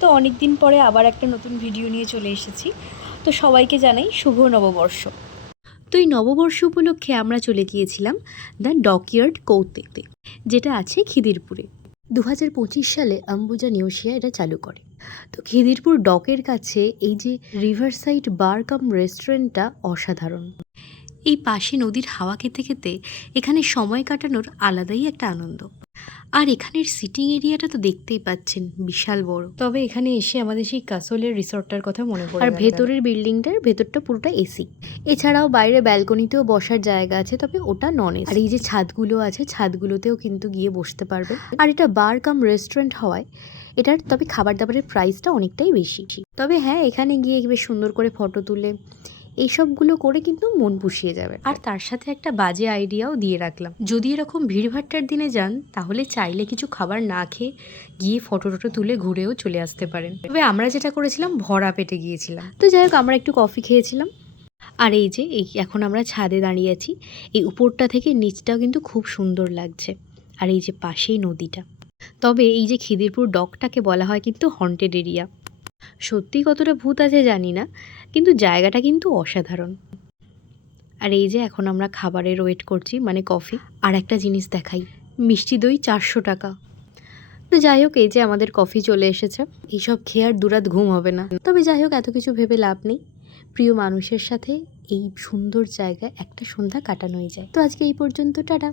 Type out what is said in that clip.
তো অনেক দিন পরে আবার একটা নতুন ভিডিও নিয়ে চলে এসেছি। তো সবাইকে জানাই শুভ নববর্ষ। তো এই নববর্ষ উপলক্ষে আমরা চলে গিয়েছিলাম দ্য ডকইয়ার্ড কৌতে, যেটা আছে খিদিরপুরে। 2025 সালে অম্বুজা নিউশিয়া এটা চালু করে। তো খিদিরপুর ডকের কাছে এই যে রিভারসাইড বার কাম রেস্টুরেন্টটা অসাধারণ। এই পাশে নদীর হাওয়া খেতে খেতে এখানে সময় কাটানোর আলাদাই একটা আনন্দ। আর এখানের সিটিং এরিয়াটা তো দেখতেই পাচ্ছেন, বিশাল বড়। তবে এখানে এসে আমাদের সেই কাসলের রিসর্টটার কথা মনে পড়ে। আর ভেতরের বিল্ডিংটার ভেতরটা পুরোটা এসি। এছাড়াও বাইরে ব্যালকনিতেও বসার জায়গা আছে, তবে ওটা নন এসি। আর এই যে ছাদগুলো আছে, ছাদগুলোতেও কিন্তু গিয়ে বসতে পারবে। আর এটা বার কাম রেস্টুরেন্ট হওয়ায় এটার তবে খাবার দাবারের প্রাইসটা অনেকটাই বেশি। তবে হ্যাঁ, এখানে গিয়ে বেশ সুন্দর করে ফটো তুলে এইসবগুলো করে কিন্তু মন পুষিয়ে যাবে। আর তার সাথে একটা বাজে আইডিয়াও দিয়ে রাখলাম, যদি এরকম ভিড়ভাট্টার দিনে যান তাহলে চাইলে কিছু খাবার না খেয়ে গিয়ে ফটো তুলে ঘুরেও চলে আসতে পারেন। তবে আমরা যেটা করেছিলাম, ভরা পেটে গিয়েছিলাম। তো যাই হোক, আমরা একটু কফি খেয়েছিলাম। আর এই যে এখন আমরা ছাদে দাঁড়িয়ে আছি। এই উপরটা থেকে নিচটাও কিন্তু খুব সুন্দর লাগছে। আর এই যে পাশেই নদীটা। তবে এই যে খিদিরপুর ডকটাকে বলা হয় কিন্তু হন্টেড এরিয়া। সত্যি কতটা ভূত আছে জানি না, কিন্তু জায়গাটা কিন্তু অসাধারণ। আর এই যে এখন আমরা খাবারের ওয়েট করছি, মানে কফি। আর একটা জিনিস দেখাই, মিষ্টি দই 400 টাকা। তো যাই হোক, এই যে আমাদের কফি চলে এসেছে। এইসব খেয়ে আর দুরাত ঘুম হবে না। তবে যাই হোক, এত কিছু ভেবে লাভ নেই। প্রিয় মানুষের সাথে এই সুন্দর জায়গায় একটা সন্ধ্যা কাটানোই যায়। তো আজকে এই পর্যন্ত, টাটা।